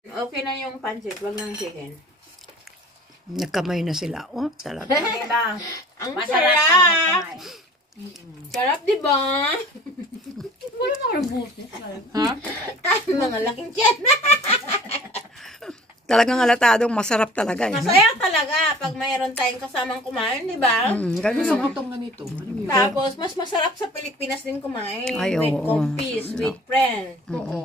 Okay na yung pancit, wag nang chicken. Nagkamay na sila. Oh, talaga. Diba? Ang Masarap sarap! ang kamay. Sarap, di ba? Wala na akong buti. Ha? Mga laking tiyan. Talagang alatadong masarap talaga. Eh. Masaya talaga pag mayroon tayong kasamang kumain, di ba? Ganun Gusto naman. ko itong ganito. Tapos, mas masarap sa Pilipinas din kumain. Ay, with oo. compis, with friends. Oo.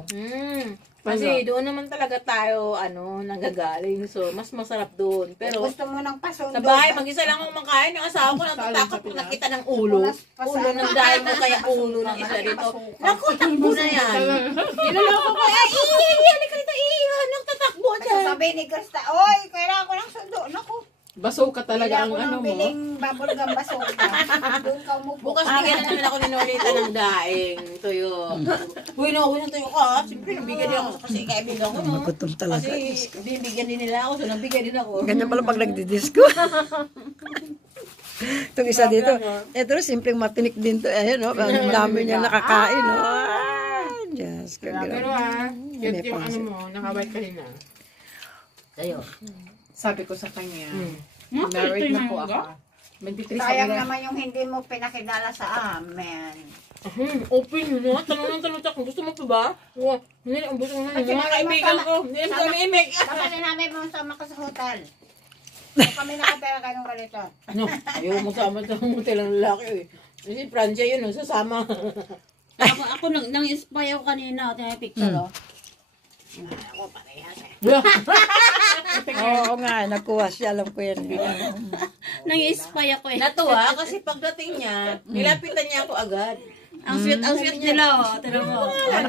Kasi doon naman talaga tayo, nanggagaling. So, mas masarap doon. Pero, Gusto mo ng pasundo. sa bahay, mag-isa lang akong makain. Yung asawa ko natatakot pag nakita ng ulo. Ulo ng dahil mo kaya ulo ng isa rito. Naku, takbo na yan. Niloloko ko, halika rito, nagtatakbo dyan. Sabi ni Krista, oy, kailangan ko ng sundo. Naku, Baso ka talaga ang kailangan ko ano ng mo. biling bubblegum basoka. Doon ka umupo. Bukas bigyan na naman ako ni Nolita ng daing tuyo. Uy, nakuha ng tuyo ka. Siyempre, nabigyan din ako kasi kaibigan ko, no? Magutom talaga. Kasi bibigyan din nila ako, so nabigyan din ako. Ganyan pala pag nagdidisco. Itong isa dito. Ito, simpleng matinik din to. Ayun, no? Ang dami niya nakakain, no? Diyos ka, Pero grabe. cute yung ano mo, nakabait ka rin Sa'yo. Sabi ko sa kanya, married na po ako. 23 Sayang sa naman yung hindi mo pinakilala sa amin. Open yun, no? Tanong kung gusto mo pa ba? Hindi, ang gusto mo na. Yung mga kaibigan ko, hindi naman kami imig. Dapat namin mo sama ka sa hotel. Kami nakatira ka nung ganito. Ayaw mo sama sa hotel ng lalaki, eh. Kasi Francia yun, no? Sasama. Ako nang-inspire ko kanina. Tingnan yung picture, oh. Ako, parehas, eh. Oo nga, nakuha siya. Alam ko yan. Nang-inspire ko eh. Natuwa kasi pagdating niya, nilapitan niya ako agad. Ang sweet nila, oh. Tingnan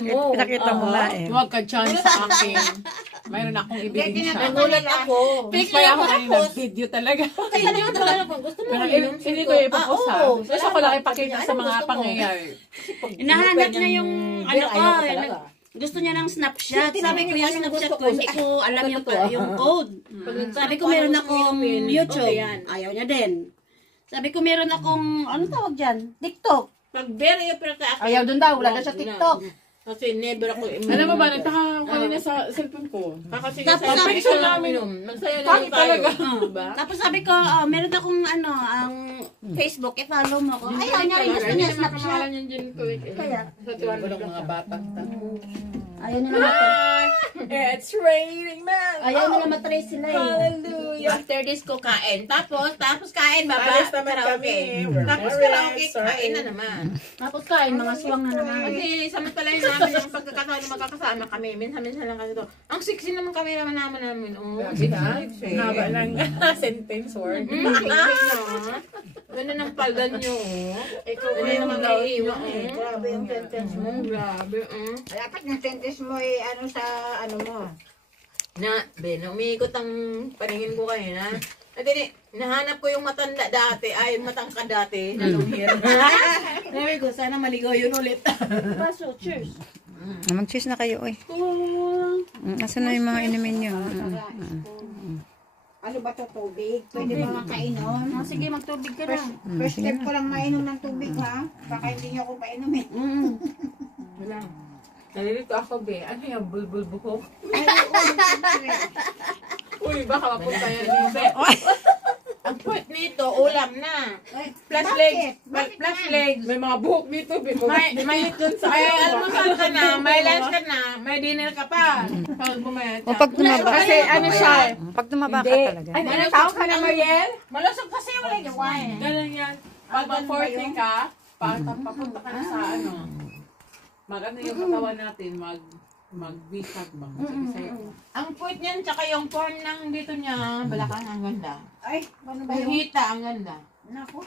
mo. Pinakita mo nga eh. Huwag ka chance sa akin. Mayroon akong ibigin siya. Nagulat ako. Kaya ako kanina video talaga. Kaya naman talaga kung gusto mo Pero inom hindi ko ipopost ha. Gusto ko lang ipakita sa mga pangyayari. pangyayari. Hinahanap niya yung ano ko. talaga. Gusto niya ng snapshot. Sabi ko yung Yan ang snapshot gusto ko, ko. hindi ko alam yung Totoo. yung code. Sabi ko meron akong YouTube. Okay yan. Ayaw niya din. Sabi ko meron akong, ano tawag dyan? TikTok. Pag very pero sa akin. Ayaw dun daw, wala daw sa TikTok. Kasi never ako inom. Alam mo ba, nagtaka ako kanina sa cellphone ko. Kasi Tapos sabi sabi ko ko, namin, magsaya lang Pangit tayo. talaga. Diba? Tapos sabi ko, meron akong ang Facebook, i-follow mo ko. Ayaw niya rin, gusto niya snapshot. Kaya. Sa tuwan ko ng mga batang Ayaw niya naman. It's raining man. Ayaw nila matrace sila eh. Hallelujah. After this ko kain. Tapos kain baba. Alis naman Karaoke. kami. Tapos karaoke kain na naman. Tapos kain, mga suwang na naman. Kasi samantalahin namin yung pagkakataon na magkakasama kami. Minsan-minsan lang kasi to. Ang sexy naman kami namin. Oh, sexy. Haba ng sentence word. Ganun ang paldan nyo. Ikaw Ganun yung ang daw. naiiwan. Grabe yung sentence mo. Grabe. Dapat yung sentence mo ay ano sa ano mo. Umiikot ang paningin ko kayo na. At nahanap ko yung matanda dati, matangkad dati, na lumir. Sabi ko, sana maligaw yun ulit. Paso, cheers. Mag-cheese na kayo, oy. Asan na yung mga inumin nyo? Ano ba to, tubig? Pwede ba makainom? Sige, magtubig ka na. First step ko lang mainom ng tubig ha. Baka hindi niyo ako painumin. Wala. Nalilito ako, be. Ano yung bulbul buhok? Uy, baka mapunta yan yung be. Ang puwet nito, ulam na. Plus legs. Plus legs. May mga buhok dito, be. May almusal ka na, may lunch ka na, may dinner ka pa. Pag bumayat O pag tumaba. Kasi ano siya, Pag tumaba ka talaga. ay, ano tawag ka na, Mariel? malusog kasi yung legs mo eh. Ganun yan. Pag mag-40 ka, papunta ka na sa ano, mag-ano yung katawan natin, mag-bisag ba? Ang puwet niyan, tsaka yung form ng dito niya, balakang ang ganda. Ay, ano ba Yung yung... hita, ang ganda. Naku.